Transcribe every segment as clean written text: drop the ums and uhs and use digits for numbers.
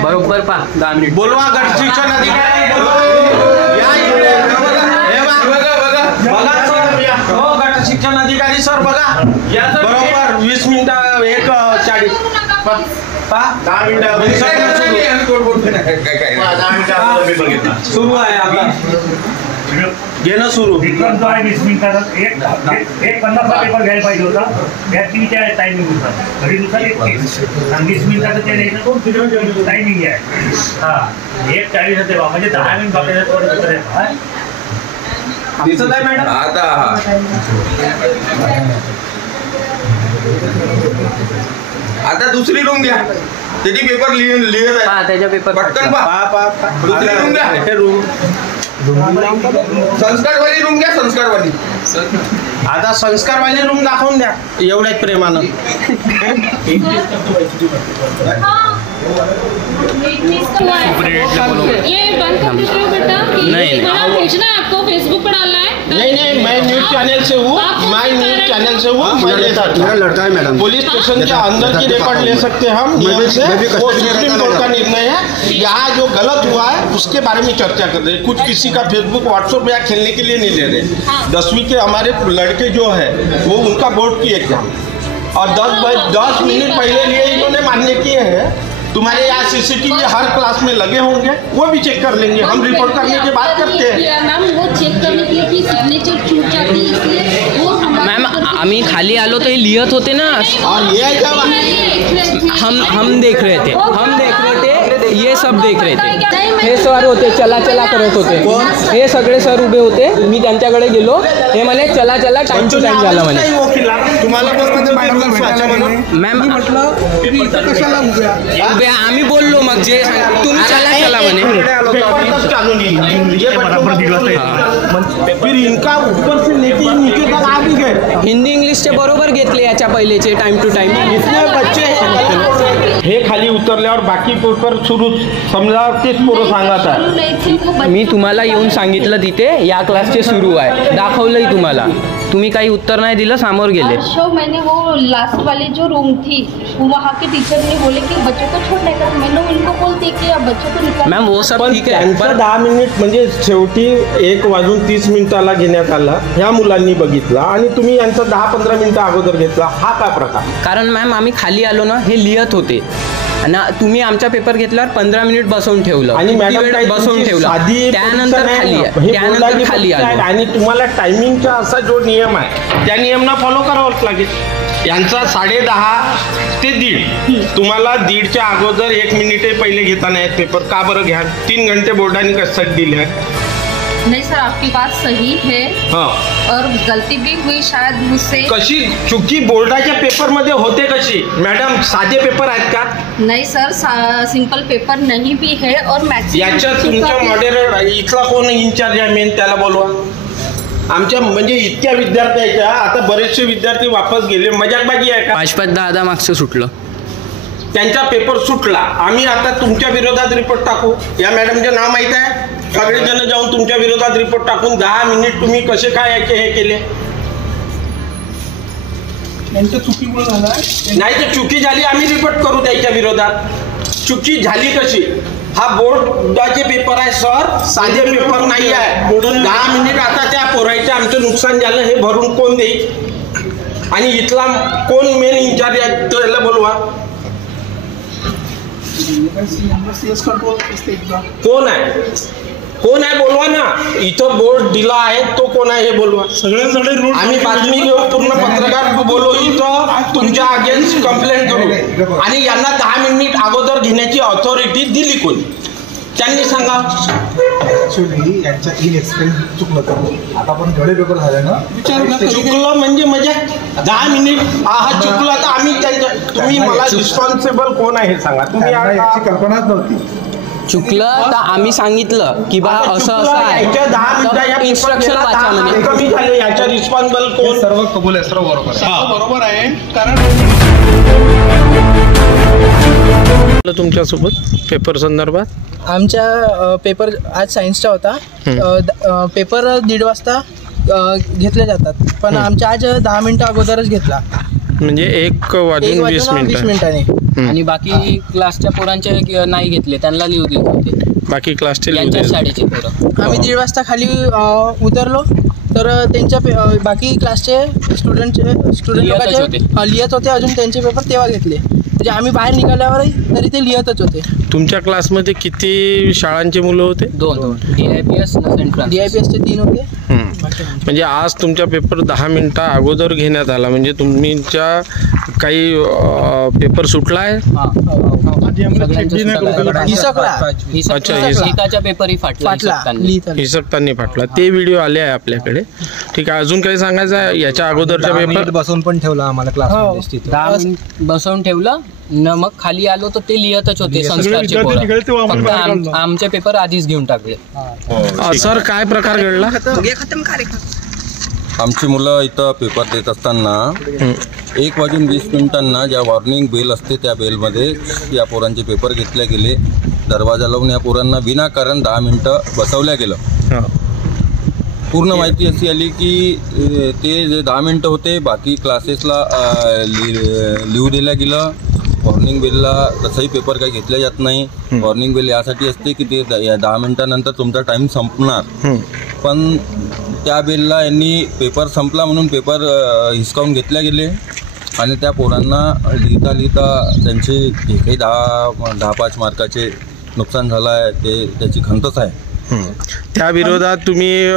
बरोबर 10 मिनिट बोलवा. गट शिक्षण अधिकारी हो, गट शिक्षण अधिकारी सर बघा बरोबर 20 मिनिटं 1:40 10 मिनिटं सुरू आहे आता. घेणं सुरू. विक्रम जो आहे 20 मिनिटाचा एक 50चा पेपर घ्यायला पाहिजे होता. या 3च्या टायमिंग होता. घरी दुसरा 20 मिनिटाचं ते नाही टायमिंग आहे. हां 1:40 होते बा, म्हणजे 10 मिनिट बाकी दिसत आहे मॅडम आता. आता दुसरी रूम घ्या. त्याची पेपर लिहित आहे. त्याच्या पेपर पटकन दुसरी रूम घ्या. हे रूम संस्कारवाली रूम घ्या. संस्कारवाली आता संस्कारवाली रूम दाखवून द्या एवढ्याच प्रेमानं. आपको फेसबुक पर डालना है? नहीं मैं न्यूज चैनल से हूँ. मैं न्यूज चैनल से हूँ. मेरा लड़का है मैडम. पुलिस स्टेशन के अंदर की रिकॉर्ड ले सकते हैं हम. वो सुप्रीम कोर्ट का निर्णय है. यहाँ जो गलत हुआ है उसके बारे में चर्चा कर रहे हैं. कुछ किसी का फेसबुक व्हाट्सएप या खेलने के लिए नहीं ले रहे. 10वीं के हमारे लड़के जो है वो उनका बोर्ड की एग्जाम और 10 मिनट पहले लिए इन्होंने मान्य किए हैं. तुम्हारे यहाँ सीसीटीवी हर क्लास में लगे होंगे, वो भी चेक कर लेंगे. हम रिपोर्ट करने की बात करते हैं. मैम वो चेक करने के लिए सिग्नेचर छूट जाती है, इसलिए वो मैम आम्ही खाली आलो तो हे लिहत होते ना. और ये हम देख रहे थे ये सब देख रहे थे. हे सर होते चला करत होते. हे सगळे सर उभे होते. मी त्यांच्याकडे गेलो. हे म्हणे चला टाइम टू टाइम झाला म्हणे. तुम्हाला मॅम म्हटलं उभे आम्ही बोललो मग जे तुम्ही चला म्हणे. हिंदी इंग्लिशचे बरोबर घेतले याच्या पहिलेचे टाइम टू टाइम. हे खाली उतरल्यावर बाकी पेपर सुरू समजा तेच पोरं सांगत आहे. मी तुम्हाला येऊन सांगितलं तिथे या क्लासचे सुरू आहे. दाखवलंय तुम्हाला. तुम्ही काही उत्तर नाही दिलं. समोर गेले. मैंने वो लास्ट वाली जो रूम थी वहाँ के टीचर ने बोले कि बच्चों को छोड़ने का. मैंने उनको बोलते कि बच्चों को निकाल. मॅम वो सब ठीक आहे. 10 मिनिट म्हणजे शेवटी 1:30 घेण्यात आला. ह्या मुलांनी बघितला आणि तुम्ही यांचा 10-15 मिनिटं अगोदर घेतला. हा काय प्रकार? कारण मॅम आम्ही खाली आलो ना हे लिहत होते आणि तुम्ही आमचा पेपर घेतल्यावर 15 मिनिट बसवून ठेवलं आणि मॅडम बसवून ठेवलं. त्यानंतर खाली आलो. आणि तुम्हाला टायमिंगचा असा जो नियम आहे त्या नियमना फॉलो करावाच लागेल. यांचा 10:30 ते 1:30. तुम्हाला 1:30च्या अगोदर 1 मिनिट पहिले घेता नाही पेपर. का बरं घ्या? 3 घंटे बोर्डाने कशासाठी दिले? नहीं सर आपकी बात सही है. हाँ. और गलती भी हुई शायद मुझसे. कशी चुकी बोर्डाच्या पेपर मध्ये होते कशी? मॅडम साधे पेपर आहेत का? नहीं सर सिंपल पेपर नहीं भी है. और याच्यात तुमच्या मॉडेरेटर इथला कोण इंचार्ज आहे मेन त्याला बोलवा. आमच्या म्हणजे इतक्या विद्यार्थ्याच्या आता बरेचसे विद्यार्थी वापस गेले. मजाकबाजी आहे का? 5-10 मार्क्स सुटलं. त्यांचा पेपर सुटला. आम्ही आता तुमच्या विरोधात रिपोर्ट टाकू. या मॅडमचे नाव माहित आहे. सगळेजण जाऊन तुमच्या विरोधात रिपोर्ट टाकून 10 मिनिट तुम्ही कसे काय हे केले. चुकीमुळे झालं नाही तर चुकी झाली आम्ही रिपोर्ट करू त्याच्या विरोधात. चुकी झाली कशी? हा बोर्डाचे पेपर आहे सर, साधे पेपर नाही आहे. 10 मिनिट आता त्या पोरायचं आमचं नुकसान झालं हे भरून कोण देईल? आणि इथला कोण मेन इंचार्ज आहे त्याला बोलवा. कोण आहे बोलवा ना. इथं बोर्ड दिला आहे तो कोण आहे हे बोलवा. सगळे आम्ही बातमी घेऊ. पूर्ण पत्रकार बोलू. इथं तुमच्या अगेन्स्ट कंप्लेंट करू. आणि यांना 10 मिनिट अगोदर घेण्याची ऑथॉरिटी दिली कोणी? त्यांनी सांगा. ऍक्च्युअली यांच्या इनएक्सपिरियन्स चुकलं तर आता पण गळे पेपर झाले ना. चुकलं म्हणजे मजा 10 मिनिट हा चुकला तर आम्ही त्यांच्या तुम्ही मला रिस्पॉन्सिबल कोण आहे हे सांगा. तुम्ही याची कल्पनाच नव्हती. चुकलं तर आम्ही सांगितलं की बा असं आहे. 10 मिनिटं इन्स्ट्रक्शन वाचा म्हणजे कमी झाले. याच्या रिस्पॉन्सिबल कोण? सर्व कबूल आहे. सर्व बरोबर आहे. कारण तुमच्यासोबत पेपर संदर्भात आमच्या पेपर आज सायन्सचा होता. पेपर 1:30 वाजता घेतले जातात, पण आमच्या आज 10 मिनिटं अगोदरच घेतला. म्हणजे 1:20 मिनिटांनी. आणि बाकी क्लासच्या पोरांचे नाही घेतले, त्यांना लिहू देत होते. बाकी क्लासचे यांच्या शाळेचे पोरं. आम्ही 1:30 वाजता खाली उतरलो तर त्यांच्या बाकी क्लासचे स्टुडंट लोकांचे लिहित होते. अजून त्यांचे पेपर तेव्हा घेतले. म्हणजे आम्ही बाहेर निघाल्यावरही तरी ते लिहितच होते. तुमच्या क्लासमध्ये किती शाळांचे मुलं होते? 2. DIPS Saint Francis. DIPSचे 3 होते. म्हणजे आज तुमचा पेपर 10 मिनिटं अगोदर घेण्यात आला. म्हणजे तुमच्या काही पेपर सुटला आहे? हिसाच्या पेपरही फाटला. हिसकताना फाटला. ते व्हिडिओ आले आहे आपल्याकडे. ठीक आहे, अजून काही सांगायचं आहे? याच्या अगोदरचा पेपर बसवून पण ठेवला आम्हाला क्लासमध्ये. 10 मिनिट बसवून ठेवलं न, मग खाली आलो तर ते लिहतच होते संस्कारचे पोरं. फक्त आमचे पेपर आधीच घेऊन टाकले. सर, काय प्रकार घडला? आमची मुलं इथं पेपर देत असताना 1:20 ज्या वॉर्निंग बेल असते त्या बेलमध्ये या पोरांचे पेपर घेतले गेले. दरवाजा लावून या पोरांना विनाकारण 10 मिनिटं बसवल्या गेलं. पूर्ण माहिती अशी आली की ते जे 10 मिनिटं होते बाकी क्लासेसला लिहू दिलं गेलं. वॉर्निंग बेलला तसंही पेपर काही घेतले जात नाही. वॉर्निंग बेल यासाठी असते की ते 10 मिनिटानंतर तुमचा टाईम संपणार. पण त्या बेलला यांनी पेपर संपला म्हणून पेपर हिसकावून घेतले गेले आणि त्या पोरांना लिहिता लिहिता त्यांचे जे काही 10-5 मार्काचे नुकसान झालं आहे ते त्याची खंतच आहे. त्या विरोधात तुम्ही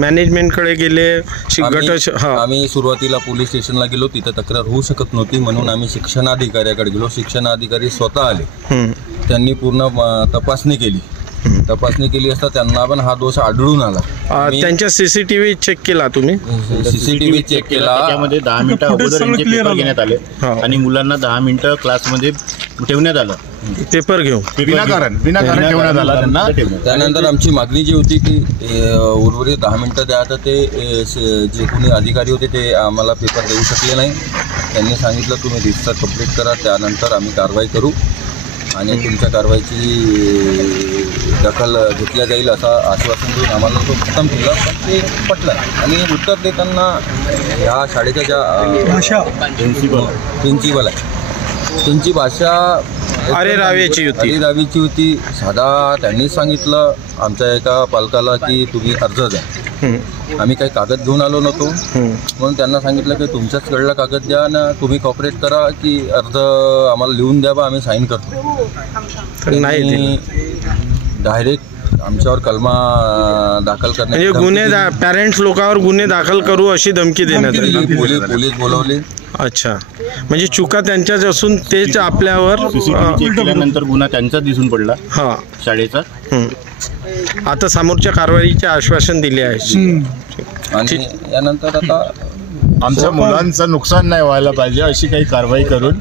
मॅनेजमेंटकडे गेले? आम्ही सुरुवातीला पोलीस स्टेशनला गेलो. तिथे तक्रार होऊ शकत नव्हती म्हणून आम्ही शिक्षणाधिकाऱ्याकडे गेलो. शिक्षणाधिकारी स्वतः आले. त्यांनी पूर्ण तपासणी केली असता त्यांना पण हा दोष आढळून आला. त्यांच्या CCTV चेक केला तुम्ही? CCTV चेक केला. त्यामध्ये 10 मिनिटं अगोदर यांचे पेपर घेण्यात आले आणि मुलांना 10 मिनिटं क्लासमध्ये ठेवण्यात आलं. पेपर घेऊन विनाकारण ठेवण्यात आला त्यांना. त्यानंतर आमची मागणी जी होती की उर्वरित 10 मिनिटं द्या, तर ते जे कोणी अधिकारी होते ते आम्हाला पेपर देऊ शकले नाही. त्यांनी सांगितलं तुम्ही रजिस्टर कंप्लीट करा, त्यानंतर आम्ही कारवाई करू आणि तुमच्या कारवाईची दखल घेतल्या जाईल असं आश्वासन देऊन आम्हाला तो खतम केला. पण ते पटलं आणि उत्तर देताना ह्या शाळेच्या ज्या प्रिन्सिपल आहे त्यांची भाषा अरेरावीची होती. साधा त्यांनी सांगितलं आमच्या एका पालकाला की तुम्ही अर्ज द्या. आम्ही काही कागद घेऊन आलो नव्हतो म्हणून त्यांना सांगितलं की तुमच्याचकडला कागद द्या ना, तुम्ही कॉपरेट करा की अर्ज आम्हाला लिहून द्या बा, आम्ही साईन करतो. नाही, डायरेक्ट आमच्यावर कलमा दाखल म्हणजे गुन्हे पॅरेंट्स लोकांवर गुन्हे दाखल करू अशी धमकी देण्यात आली. पोलीस बोलवले. अच्छा, म्हणजे चुका त्यांच्याच असून तेच आपल्यावर केल्यानंतर गुन्हा त्यांचा दिसून पडला शाळेचा. आता समोरच्या कारवाईचे आश्वासन दिले आहे आणि यानंतर आता आमच्या मुलांचं नुकसान नाही व्हायला पाहिजे अशी काही कारवाई करून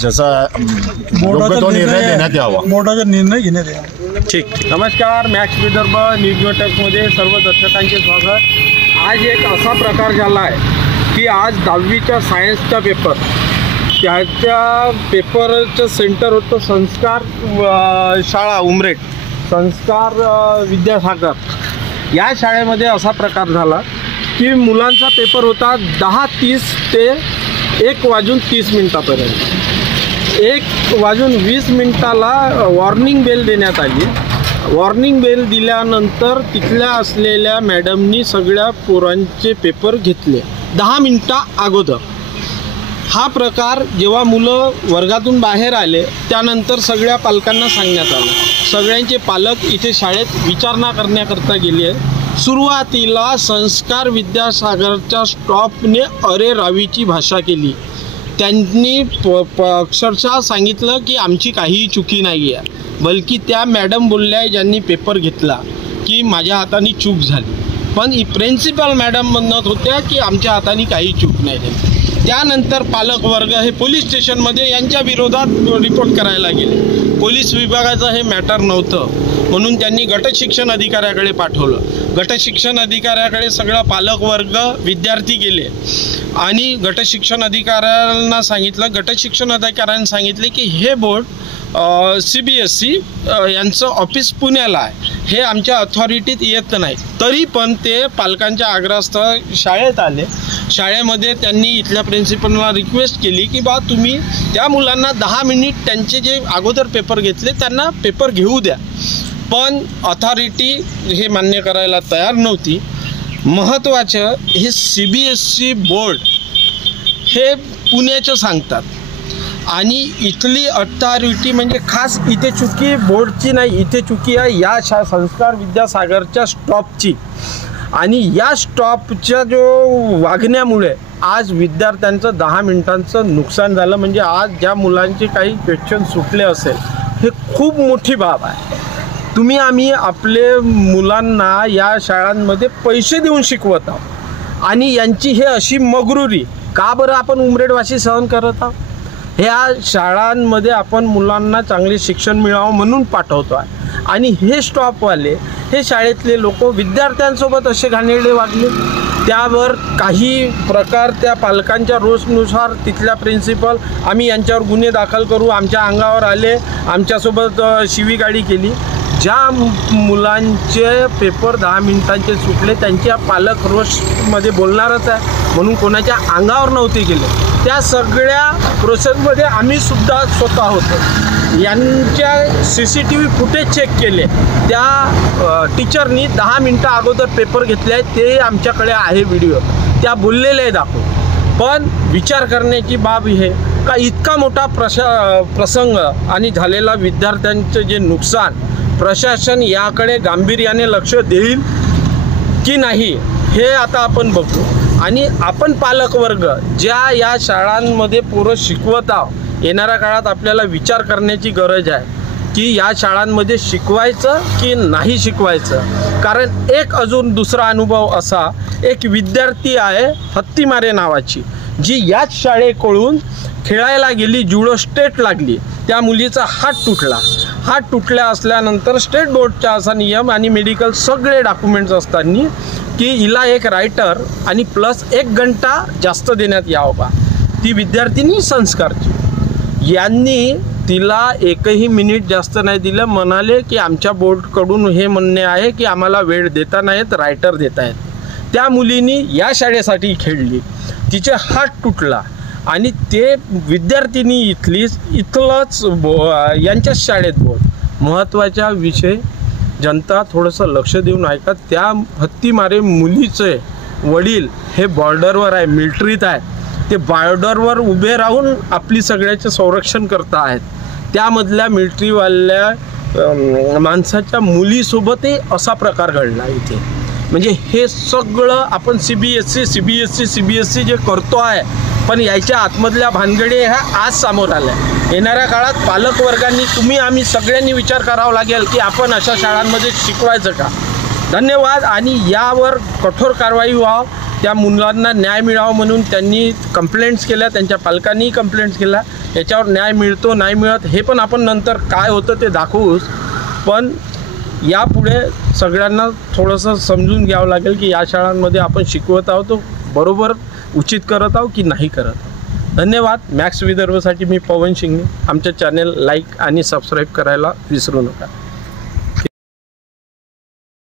जसा तो निर्णय देण्यात यावा, मोठाचा निर्णय घेण्यात यावा. ठीक. नमस्कार, मॅक्स विदर्भ न्यूज नेटवर्कमध्ये सर्व दर्शकांचे स्वागत. आज एक असा प्रकार झाला आहे की आज 10वीच्या सायन्सचा पेपर, त्याच्या पेपरचं सेंटर होतं संस्कार शाळा उमरेड, संस्कार विद्यासागर. या शाळेमध्ये असा प्रकार झाला की मुलांचा पेपर होता 10:30 ते 1:30 1:20 वॉर्निंग बेल देण्यात आली. वॉर्निंग बेल दिल्यानंतर तिथल्या असलेल्या मॅडमनी सगळ्या पोरांचे पेपर घेतले 10 मिनिटं अगोदर. हा प्रकार जेव्हा मुलं वर्गातून बाहेर आले त्यानंतर सगळ्या पालकांना सांगण्यात आलं. सगळ्यांचे पालक इथे शाळेत विचारणा करण्याकरता गेले. सुरुवातीला संस्कार विद्यासागरच्या स्टॉपने अरेरावीची भाषा केली. त्यांनी अक्षरशः सांगितलं की आमची काहीही चुकी नाही आहे, बल्कि त्या मॅडम बोलल्या ज्यांनी पेपर घेतला की माझ्या हाताने चूक झाली. पण प्रिन्सिपल मॅडम म्हणत होत्या की आमच्या हाताने काही चूक नाही झाली. त्यानंतर पालक वर्ग हे पोलीस स्टेशनमध्ये यांच्या विरोधात रिपोर्ट करायला गेले. पोलीस विभागाचं हे मॅटर नव्हतं म्हणून त्यांनी गटशिक्षण अधिकाऱ्याकडे पाठवलं. गटशिक्षण अधिकाऱ्याकडे सगळा पालक वर्ग विद्यार्थी गेले आणि गटशिक्षण अधिकाऱ्यांना सांगितलं. गटशिक्षण अधिकाऱ्यांनी सांगितले की हे बोर्ड CBSE यांचं ऑफिस पुण्याला आहे, हे आमच्या अथॉरिटीत येत नाही. तरी पण ते पालकांच्या आग्रहास्तव शाळेत आले. शाळेमध्ये त्यांनी इथल्या प्रिन्सिपलला रिक्वेस्ट केली की बा तुम्ही त्या मुलांना 10 मिनिट त्यांचे जे अगोदर पेपर घेतले त्यांना पेपर घेऊ द्या. पण अथॉरिटी हे मान्य करायला तयार नव्हती. महत्त्वाचं हे CBSE बोर्ड हे पुण्याचं सांगतात आणि इथली अथॉरिटी म्हणजे खास इथे चुकी बोर्डची नाही, इथे चुकी आहे या संस्कार विद्यासागरच्या स्टॉपची. आणि या स्टॉपच्या जो वागण्यामुळे आज विद्यार्थ्यांचं 10 मिनिटांचं नुकसान झालं. म्हणजे आज ज्या मुलांचे काही क्वेश्चन सुटले असेल हे खूप मोठी बाब आहे. तुम्ही आम्ही आपले मुलांना या शाळांमध्ये पैसे देऊन शिकवत आहोत आणि यांची हे अशी मगरुरी का बरं आपण उमरेडवासी सहन करत आहोत. ह्या शाळांमध्ये आपण मुलांना चांगले शिक्षण मिळावं म्हणून पाठवतो आहे आणि हे स्टॉपवाले हे शाळेतले लोक विद्यार्थ्यांसोबत असे घाणेरडे वागले. त्यावर काही प्रकार त्या पालकांच्या रोषनुसार तिथल्या प्रिन्सिपल आम्ही यांच्यावर गुन्हे दाखल करू, आमच्या अंगावर आले, आमच्यासोबत शिवीगाळी केली. ज्या मुलांचे पेपर 10 मिनिटांचे सुटले त्यांच्या पालक रोषमध्ये बोलणारच आहे म्हणून कोणाच्या अंगावर नव्हते गेले. त्या सगळ्या प्रोसेसमध्ये आम्ही सुद्धा स्वतः होतो. यांच्या CCTV फुटेज चेक केले. त्या टीचरनी 10 मिनटं अगोदर पेपर घेतले आहेत ते आमच्याकडे आहे व्हिडिओ, त्या बोललेले दाखवू. पण विचार करण्याची बाब हे का इतका मोठा प्रसंग आणि झालेला विद्यार्थ्यांचं जे नुकसान प्रशासन याकडे गांभीर्याने लक्ष देईल की नाही हे आता आपण बघू. आणि आपण पालकवर्ग ज्या या शाळांमध्ये पोरं शिकवत आहोत येणाऱ्या काळात आपल्याला विचार करण्याची गरज आहे की या शाळांमध्ये शिकवायचं की नाही शिकवायचं. कारण एक अजून दुसरा अनुभव असा, एक विद्यार्थी आहे हत्तीमारे नावाची जी याच शाळेकडून खेळायला गेली, जुडो स्टेट लागली. त्या मुलीचा हात तुटला. हात तुटल्या असल्यानंतर स्टेट बोर्डचा असा नियम आणि मेडिकल सगळे डॉक्युमेंट्स असताना की हिला एक रायटर आणि प्लस 1 घंटा जास्त देण्यात यावं बा. ती विद्यार्थिनी संस्कारची यांनी तिला 1ही मिनिट जास्त नाही दिलं. म्हणाले की आमच्या बोर्डकडून हे म्हणणे आहे की आम्हाला वेळ देता नाहीत, रायटर देत आहेत. त्या मुलीनी या शाळेसाठी खेळली, तिचे हात तुटला आणि ते विद्यार्थिनी इथलंच यांच्याच शाळेत बोल. महत्त्वाचा विषय जनता थोडंसं लक्ष देऊन ऐका. त्या हत्तीमारे मुलीचे वडील हे बॉर्डरवर आहे, मिलिटरीत आहे. ते बॉर्डरवर उभे राहून आपली सगळ्याचे संरक्षण करत आहेत. त्यामधल्या मिलिटरीवाल्या माणसाच्या मुलीसोबतही असा प्रकार घडला इथे. म्हणजे हे सगळं आपण CBSE जे करतो आहे पण याच्या आतमधल्या भानगडी ह्या आज समोर आल्या. येणाऱ्या काळात पालकवर्गांनी तुम्ही आम्ही सगळ्यांनी विचार करावा लागेल की आपण अशा शाळांमध्ये शिकवायचं का. धन्यवाद. आणि यावर कठोर कारवाई व्हावं, त्या मुलांना न्याय मिळावा म्हणून त्यांनी कंप्लेंट्स केल्या, त्यांच्या पालकांनीही कंप्लेंट्स केल्या. याच्यावर न्याय मिळतो नाही मिळत हे पण आपण नंतर काय होतं ते दाखवूच. पण यापुढे सगळ्यांना थोडंसं समजून घ्यावं लागेल की या शाळांमध्ये आपण शिकवत आहोत तो बरोबर उचित करत आहोत की नाही करत आहोत. धन्यवाद. मॅक्स विदर्भसाठी मी पवन शिंगणे. आमच्या चॅनेल लाईक आणि सबस्क्राईब करायला विसरू नका.